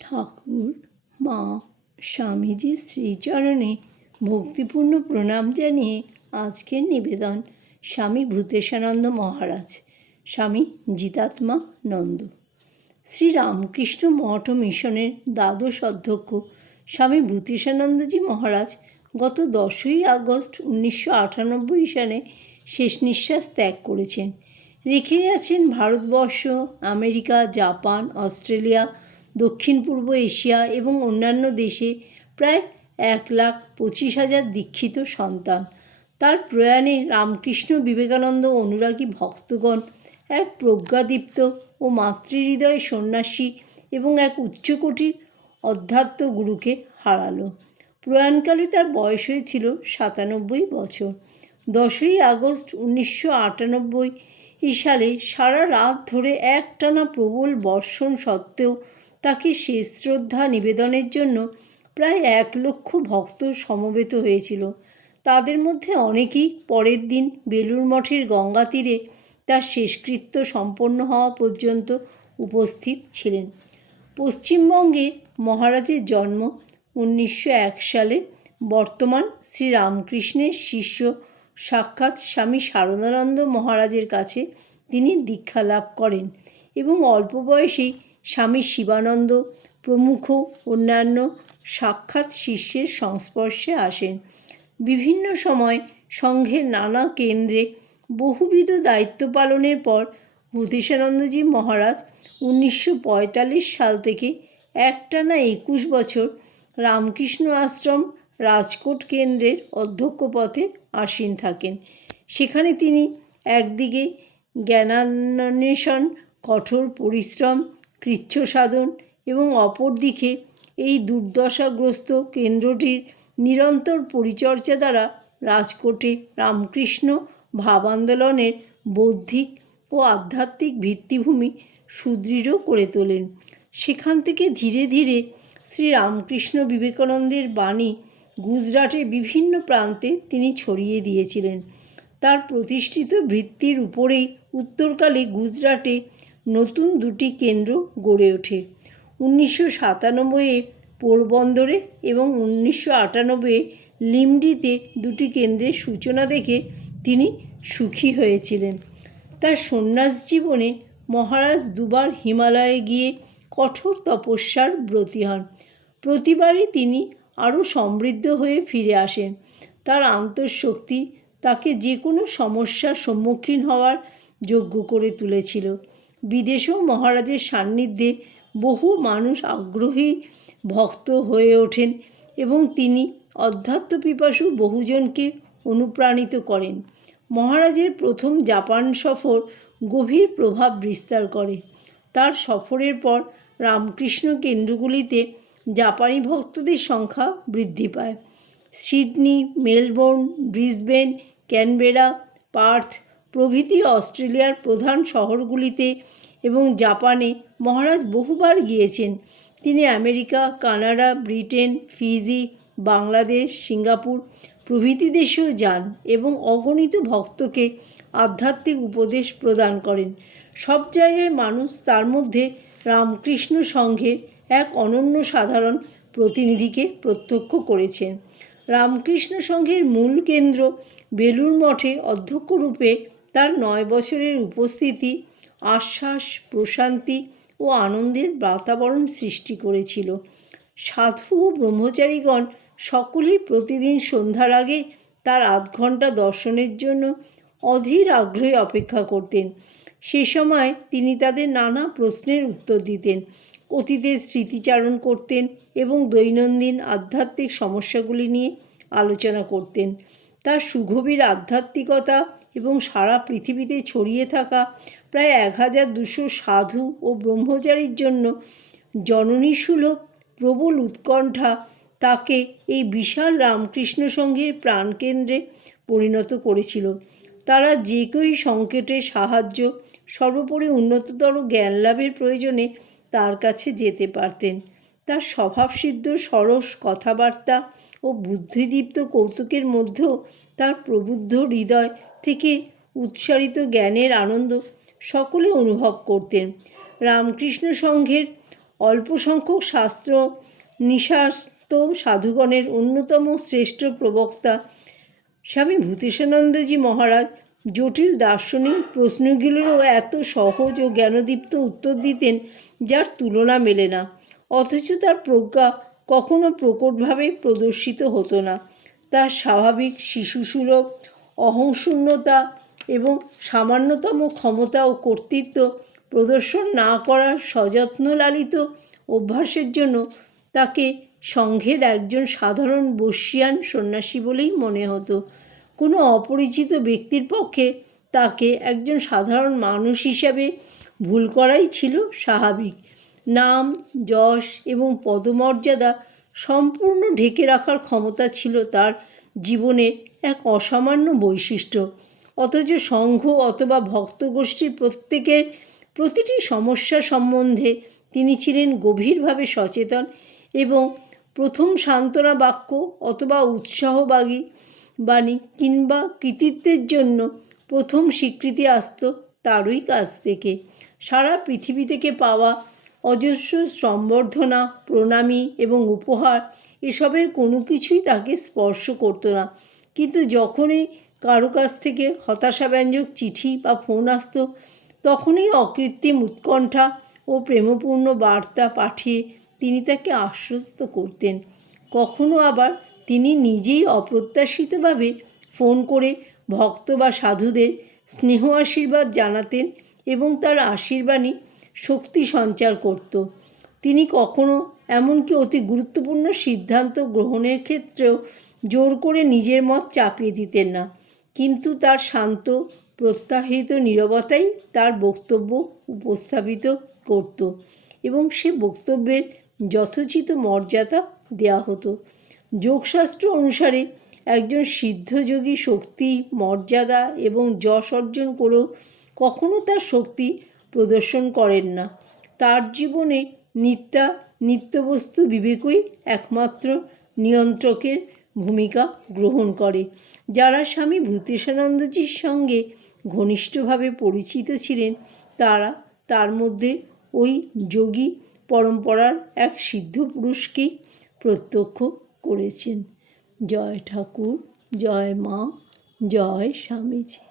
ঠাকুর, মা স্বামীজির শ্রীচরণে ভক্তিপূর্ণ প্রণাম জানিয়ে আজকের নিবেদন স্বামী ভূতেশানন্দ মহারাজ, স্বামী জিতাত্মা নন্দ। শ্রী রামকৃষ্ণ মঠ মিশনের দ্বাদশ অধ্যক্ষ স্বামী ভূতেশানন্দজি মহারাজ গত দশই আগস্ট উনিশশো আটানব্বই সালে শেষ নিঃশ্বাস ত্যাগ করেছেন। রেখে আছেন ভারতবর্ষ, আমেরিকা, জাপান, অস্ট্রেলিয়া দক্ষিণ পূর্ব এশিয়া এবং অন্যান্য দেশে প্রায় এক লাখ পঁচিশ হাজার দীক্ষিত সন্তান। তার প্রয়াণে রামকৃষ্ণ বিবেকানন্দ অনুরাগী ভক্তগণ এক প্রজ্ঞাদীপ্ত ও মাতৃহৃদয় সন্ন্যাসী এবং এক উচ্চকোটির অধ্যাত্ম গুরুকে হারালো। প্রয়াণকালে তার বয়স হয়েছিল সাতানব্বই বছর। দশই আগস্ট উনিশশো আটানব্বই সালে সারা রাত ধরে একটানা প্রবল বর্ষণ সত্ত্বেও তাকে শেষ শ্রদ্ধা নিবেদনের জন্য প্রায় এক লক্ষ ভক্ত সমবেত হয়েছিল। তাদের মধ্যে অনেকেই পরের দিন বেলুর মঠের গঙ্গা তীরে তার শেষকৃত্য সম্পন্ন হওয়া পর্যন্ত উপস্থিত ছিলেন। পশ্চিমবঙ্গে মহারাজের জন্ম উনিশশো এক সালে। বর্তমান শ্রী রামকৃষ্ণের শিষ্য সাক্ষাৎ স্বামী শারদানন্দ মহারাজের কাছে তিনি দীক্ষা লাভ করেন এবং অল্প বয়সেই স্বামী শিবানন্দ প্রমুখ অন্যান্য সাক্ষাৎ শিষ্যের সংস্পর্শে আসেন। বিভিন্ন সময় সংঘের নানা কেন্দ্রে বহুবিধ দায়িত্ব পালনের পর ভূতেশানন্দজি মহারাজ উনিশশো পঁয়তাল্লিশ সাল থেকে একটানা একুশ বছর রামকৃষ্ণ আশ্রম রাজকোট কেন্দ্রের অধ্যক্ষ পথে আসীন থাকেন। সেখানে তিনি একদিকে জ্ঞানান্বেষণ, কঠোর পরিশ্রম কৃচ্ছ সাধন এবং অপরদিকে এই দুর্দশাগ্রস্ত কেন্দ্রটির নিরন্তর পরিচর্যা দ্বারা রাজকোটে রামকৃষ্ণ ভাব আন্দোলনের বৌদ্ধিক ও আধ্যাত্মিক ভিত্তিভূমি সুদৃঢ় করে তোলেন। সেখান থেকে ধীরে ধীরে শ্রী রামকৃষ্ণ বিবেকানন্দের বাণী গুজরাটের বিভিন্ন প্রান্তে তিনি ছড়িয়ে দিয়েছিলেন। তার প্রতিষ্ঠিত ভিত্তির উপরেই উত্তরকালে গুজরাটে নতুন দুটি কেন্দ্র গড়ে ওঠে। উনিশশো সাতানব্বইয়ে পোরবন্দরে এবং উনিশশো আটানব্বইয়ে লিমডিতে দুটি কেন্দ্রের সূচনা দেখে তিনি সুখী হয়েছিলেন। তার সন্ন্যাস জীবনে মহারাজ দুবার হিমালয়ে গিয়ে কঠোর তপস্যার ব্রতী হন। প্রতিবারই তিনি আরও সমৃদ্ধ হয়ে ফিরে আসেন। তার আন্তঃশক্তি তাকে যে কোনো সমস্যার সম্মুখীন হওয়ার যোগ্য করে তুলেছিল। বিদেশেও মহারাজের সান্নিধ্যে বহু মানুষ আগ্রহী ভক্ত হয়ে ওঠেন এবং তিনি অধ্যাত্ম পিপাসু বহুজনকে অনুপ্রাণিত করেন। মহারাজের প্রথম জাপান সফর গভীর প্রভাব বিস্তার করে। তার সফরের পর রামকৃষ্ণ কেন্দ্রগুলিতে জাপানি ভক্তদের সংখ্যা বৃদ্ধি পায়। Sydney, Melbourne, Brisbane, Canberra, Perth প্রভৃতি অস্ট্রেলিয়ার প্রধান শহরগুলিতে এবং জাপানে মহারাজ বহুবার গিয়েছেন। তিনি America, Canada, Britain, Fiji, Bangladesh, Singapore প্রভৃতি দেশেও যান এবং অগণিত ভক্তকে আধ্যাত্মিক উপদেশ প্রদান করেন। সব জায়গায় মানুষ তার মধ্যে রামকৃষ্ণ সংঘের এক অনন্য সাধারণ প্রতিনিধিকে প্রত্যক্ষ করেছেন। রামকৃষ্ণ সংঘের মূল কেন্দ্র বেলুর মঠে অধ্যক্ষ রূপে তার নয় বছরের উপস্থিতি, আশ্বাস, প্রশান্তি ও আনন্দের বাতাবরণ সৃষ্টি করেছিল। সাধু ও ব্রহ্মচারীগণ সকলেই প্রতিদিন সন্ধ্যার আগে তার আধ ঘণ্টা দর্শনের জন্য অধীর আগ্রহে অপেক্ষা করতেন। সে সময় তিনি তাদের নানা প্রশ্নের উত্তর দিতেন, অতীতের স্মৃতিচারণ করতেন এবং দৈনন্দিন আধ্যাত্মিক সমস্যাগুলি নিয়ে আলোচনা করতেন। তার সুগভীর আধ্যাত্মিকতা এবং সারা পৃথিবীতে ছড়িয়ে থাকা প্রায় এক হাজার দুশো সাধু ও ব্রহ্মচারীর জন্য জননীসুলভ প্রবল উৎকণ্ঠা তাকে এই বিশাল রামকৃষ্ণ সংঘের প্রাণকেন্দ্রে পরিণত করেছিল। তারা যে কেউই সংকেটে সাহায্য, সর্বোপরি উন্নততর জ্ঞান লাভের প্রয়োজনে তার কাছে যেতে পারতেন। তার স্বভাবসিদ্ধ, সরস কথাবার্তা ও বুদ্ধিদীপ্ত কৌতুকের মধ্যেও তার প্রবুদ্ধ হৃদয় থেকে উৎসারিত জ্ঞানের আনন্দ সকলে অনুভব করতেন। রামকৃষ্ণ সংঘের অল্প সংখ্যক শাস্ত্র নিঃস্বার্থ সাধুগণের অন্যতম শ্রেষ্ঠ প্রবক্তা স্বামী ভূতেশানন্দজি মহারাজ জটিল দার্শনিক প্রশ্নগুলোরও এত সহজ ও জ্ঞানদীপ্ত উত্তর দিতেন যার তুলনা মেলে না। অথচ তার প্রজ্ঞা কখনো প্রকটভাবে প্রদর্শিত হতো না। তার স্বাভাবিক শিশুসুলভ অহংশূন্যতা এবং সামান্যতম ক্ষমতা ও কর্তৃত্ব প্রদর্শন না করার সযত্ন লালিত অভ্যাসের জন্য তাকে সংঘের একজন সাধারণ বর্ষিয়ান সন্ন্যাসী বলেই মনে হতো। কোনো অপরিচিত ব্যক্তির পক্ষে তাকে একজন সাধারণ মানুষ হিসাবে ভুল করাই ছিল স্বাভাবিক। নাম, যশ এবং পদমর্যাদা সম্পূর্ণ ঢেকে রাখার ক্ষমতা ছিল তার জীবনের এক অসামান্য বৈশিষ্ট্য। অথচ সংঘ অথবা ভক্তগোষ্ঠীর প্রত্যেকের প্রতিটি সমস্যা সম্বন্ধে তিনি ছিলেন গভীরভাবে সচেতন এবং প্রথম সান্ত্বনা বাক্য অথবা উৎসাহবাগী বাণী কিংবা কৃতিত্বের জন্য প্রথম স্বীকৃতি আসত তারই কাছ থেকে। সারা পৃথিবী থেকে পাওয়া অজস্র সম্বর্ধনা, প্রণামী এবং উপহার, এসবের কোনো কিছুই তাকে স্পর্শ করতো না। কিন্তু যখনই কারও কাছ থেকে হতাশাব্যঞ্জক চিঠি বা ফোন আসতো, তখনই অকৃত্রিম উৎকণ্ঠা ও প্রেমপূর্ণ বার্তা পাঠিয়ে তিনি তাকে আশ্বস্ত করতেন। কখনো আবার তিনি নিজেই অপ্রত্যাশিতভাবে ফোন করে ভক্ত বা সাধুদের স্নেহ আশীর্বাদ জানাতেন এবং তার আশীর্বাণী শক্তি সঞ্চার করত। তিনি কখনো এমনকি অতি গুরুত্বপূর্ণ সিদ্ধান্ত গ্রহণের ক্ষেত্রেও জোর করে নিজের মত চাপিয়ে দিতেন না। কিন্তু তার শান্ত, প্রত্যাহিত নীরবতাই তার বক্তব্য উপস্থাপিত করত এবং সে বক্তব্যের যথোচিত মর্যাদা দেওয়া হতো। যোগশাস্ত্র অনুসারে একজন সিদ্ধযোগী শক্তি, মর্যাদা এবং যশ অর্জন করেও কখনো তার শক্তি প্রদর্শন করেন না। তার জীবনে নিত্যা, নিত্যবস্তু বিবেকই একমাত্র নিয়ন্ত্রকের ভূমিকা গ্রহণ করে। যারা স্বামী ভূতেশানন্দজির সঙ্গে ঘনিষ্ঠভাবে পরিচিত ছিলেন, তারা তার মধ্যে ওই যোগী পরম্পরার এক সিদ্ধ পুরুষকেই প্রত্যক্ষ করেছেন। জয় ঠাকুর, জয় মা, জয় স্বামীজি।